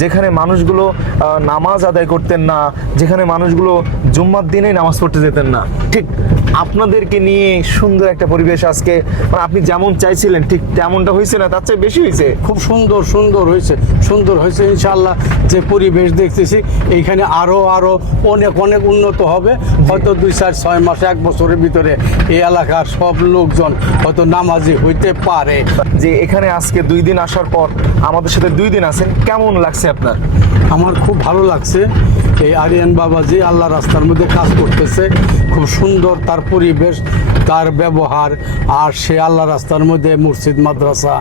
যেখানে মানুষগুলো নামাজ আদায় করতেন না, যেখানে মানুষগুলো জুম্মার দিনেই নামাজ পড়তে যেতেন না। ঠিক আপনাদেরকে নিয়ে সুন্দর একটা পরিবেশ আজকে। মানে আপনি যেমন চাইছিলেন ঠিক তেমনটা হয়েছে না? তার চেয়ে বেশি হয়েছে? খুব সুন্দর সুন্দর হয়েছে সুন্দর হয়েছে ইনশাল্লাহ যে পরিবেশ দেখতেছি। এইখানে আরও আরও অনেক অনেক উন্নত হবে। হয়তো দুই চার ছয় মাস এক বছরের ভিতরে এই এলাকার সব লোকজন হয়তো নামাজি হইতে পারে। যে এখানে আজকে দুই দিন আসার পর আমাদের সাথে দুই দিন আছেন কেমন লাগছে আপনার? আমার খুব ভালো লাগছে। এই আরিয়ান বাবাজি আল্লাহ রাস্তার মধ্যে কাজ করতেছে। খুব সুন্দর তার পরিবেশ, তার ব্যবহার, আর সে আল্লাহ রাস্তার মধ্যে মসজিদ, মাদ্রাসা,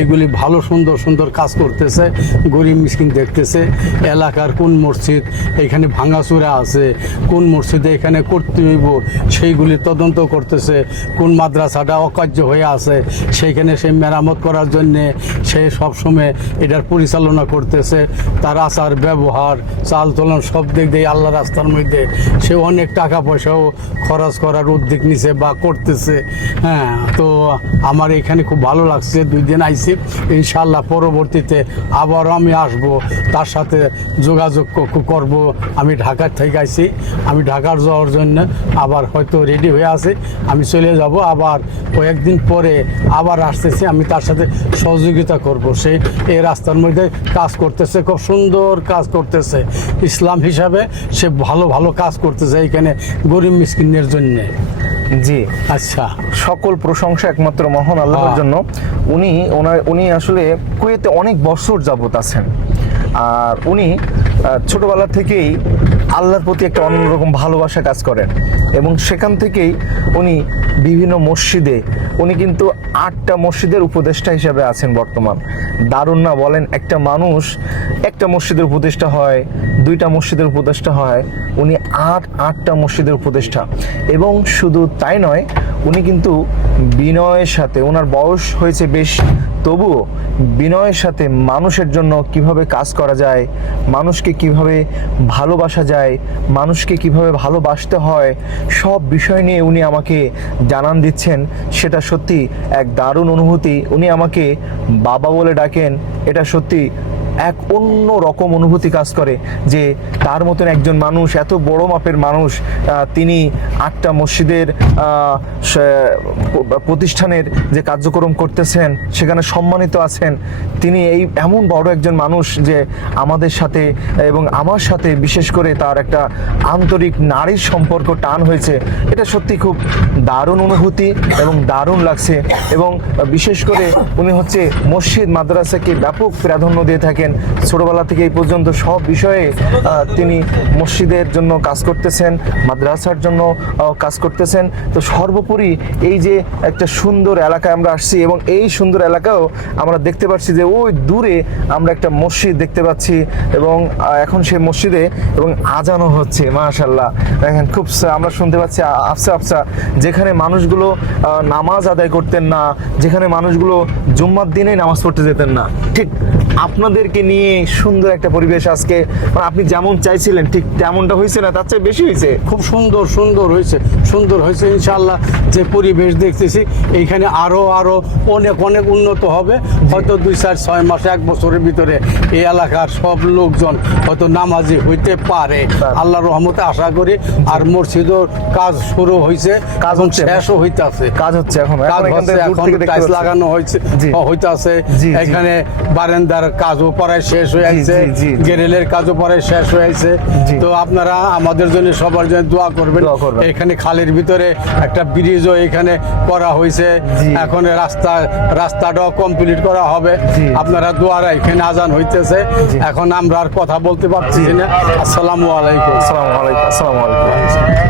এগুলি ভালো, সুন্দর সুন্দর কাজ করতেছে। গরিব মিসকিন দেখতেছে, এলাকার কোন মসজিদ এখানে ভাঙাচুরা আছে, কোন মসজিদে এখানে করতে হইব, সেইগুলি তদন্ত করতেছে। কোন মাদ্রাসাটা অকার্য হয়ে আছে, সেইখানে সে মেরামত করার জন্যে সে সবসময় এটার পরিচালনা করতেছে। তার আচার, ব্যবহার চাল চলন সব দিক দিয়ে আল্লাহ রাস্তার মধ্যে। সে অনেক টাকা পয়সাও খরচ করার উদ্যোগ নিছে বা করতেছে। হ্যাঁ তো আমার এখানে খুব ভালো লাগছে, দুই দিন আইছি। ইনশাল্লাহ পরবর্তীতে আবারও আমি আসব, তার সাথে যোগাযোগ করব। আমি ঢাকার থেকে আইছি, আমি ঢাকার যাওয়ার জন্য আবার হয়তো রেডি হয়ে আছে। আমি চলে যাব, আবার কয়েকদিন পরে আবার আসতেছি, আমি তার সাথে সহযোগিতা করব। সে এই রাস্তার মধ্যে কাজ করতেছে, খুব সুন্দর কাজ করতেছে। ইসলাম হিসাবে সে ভালো ভালো কাজ করতেছে এখানে গরিব মিসকিনের জন্য। জি। আচ্ছা। সকল প্রশংসা একমাত্র মহান আল্লাহর হ্যাঁ। জন্য। উনি ওনার উনি আসলে কুয়েতে অনেক বছর যাবত আছেন। আর উনি ছোটবেলা থেকেই আল্লাহর প্রতি একটা অন্যরকম ভালোবাসা কাজ করেন। এবং সেখান থেকেই উনি বিভিন্ন মসজিদে, উনি কিন্তু আটটা মসজিদের উপদেষ্টা হিসেবে আছেন বর্তমান। দারুণ না বলেন, একটা মানুষ একটা মসজিদের উপদেষ্টা হয়, দুইটা মসজিদের উপদেষ্টা হয়, উনি আট, আটটা মসজিদের উপদেষ্টা। এবং শুধু তাই নয়, উনি কিন্তু বিনয়ের সাথে, ওনার বয়স হয়েছে বেশ, তবুও বিনয়ের সাথে মানুষের জন্য কীভাবে কাজ করা যায়, মানুষকে কীভাবে ভালোবাসা যায়, মানুষকে কীভাবে ভালোবাসতে হয়, সব বিষয় নিয়ে উনি আমাকে জানান দিচ্ছেন। সেটা সত্যি এক দারুণ অনুভূতি। উনি আমাকে বাবা বলে ডাকেন, এটা সত্যি এক অন্য রকম অনুভূতি কাজ করে যে তার মতন একজন মানুষ, এত বড় মাপের মানুষ তিনি আটটা মসজিদের প্রতিষ্ঠানের যে কার্যক্রম করতেছেন, সেখানে সম্মানিত আছেন। তিনি এই এমন বড় একজন মানুষ যে আমাদের সাথে এবং আমার সাথে বিশেষ করে তার একটা আন্তরিক নারীর সম্পর্ক টান হয়েছে। এটা সত্যি খুব দারুণ অনুভূতি এবং দারুণ লাগছে এবং বিশেষ করে উনি হচ্ছে মসজিদ, মাদ্রাসাকে ব্যাপক প্রাধান্য দিয়ে থাকেন। ছোটবেলা থেকে এই পর্যন্ত সব বিষয়ে তিনি মসজিদের জন্য কাজ করতেছেন, মাদ্রাসার জন্য কাজ করতেছেন। তো সর্বোপরি এই যে একটা সুন্দর এলাকায় আমরা আসছি এবং এই সুন্দর এলাকাও আমরা দেখতে পাচ্ছি যে ওই দূরে আমরা একটা মসজিদ দেখতে পাচ্ছি এবং এখন সেই মসজিদে এবং আজানও হচ্ছে মাশাল্লাহ দেখেন, খুব আমরা শুনতে পাচ্ছি আফসা আফসা। যেখানে মানুষগুলো নামাজ আদায় করতেন না, যেখানে মানুষগুলো জুম্মার দিনে নামাজ পড়তে যেতেন না। ঠিক আপনাদেরকে নিয়ে সুন্দর একটা পরিবেশ আজকে। মানে আপনি যেমন চাইছিলেন ঠিক তেমনটা হয়েছে না? তার চেয়ে বেশি হয়েছে? খুব সুন্দর সুন্দর হয়েছে সুন্দর হয়েছে ইনশাল্লাহ যে পরিবেশ দেখতেছি। এইখানে আরও আরও অনেক অনেক উন্নত হবে। হয়তো দুই চার ছয় মাস এক বছরের ভিতরে এই এলাকার সব লোকজন হয়তো নামাজি হইতে পারে। আল্লাহ রহমতে আশা করি আর মসজিদও কাজ শুরু হয়েছে কাজ হচ্ছে। শেষও হইতাছে। কাজ হচ্ছে এখন। কাজ হচ্ছে এখন টাইলস লাগানো হয়েছে। হইতাছে। এখানে বারান্দার কাজও পরে শেষ হয়ে আছে জি। গেরেলের কাজও পরে শেষ হয়েছে তো আপনারা আমাদের জন্য সবার জন্য দোয়া করবেন। এখানে খালের ভিতরে একটা ব্রিজও এখানে করা হয়েছে এখন রাস্তা রাস্তাটাও কমপ্লিট করা হবে। আপনারা দোয়ারা এখানে আজান হইতেছে। এখন আমরা আর কথা বলতে পারছি না। আসসালামু আলাইকুম। আসসালামু আলাইকুম আসসালামু আলাইকুম।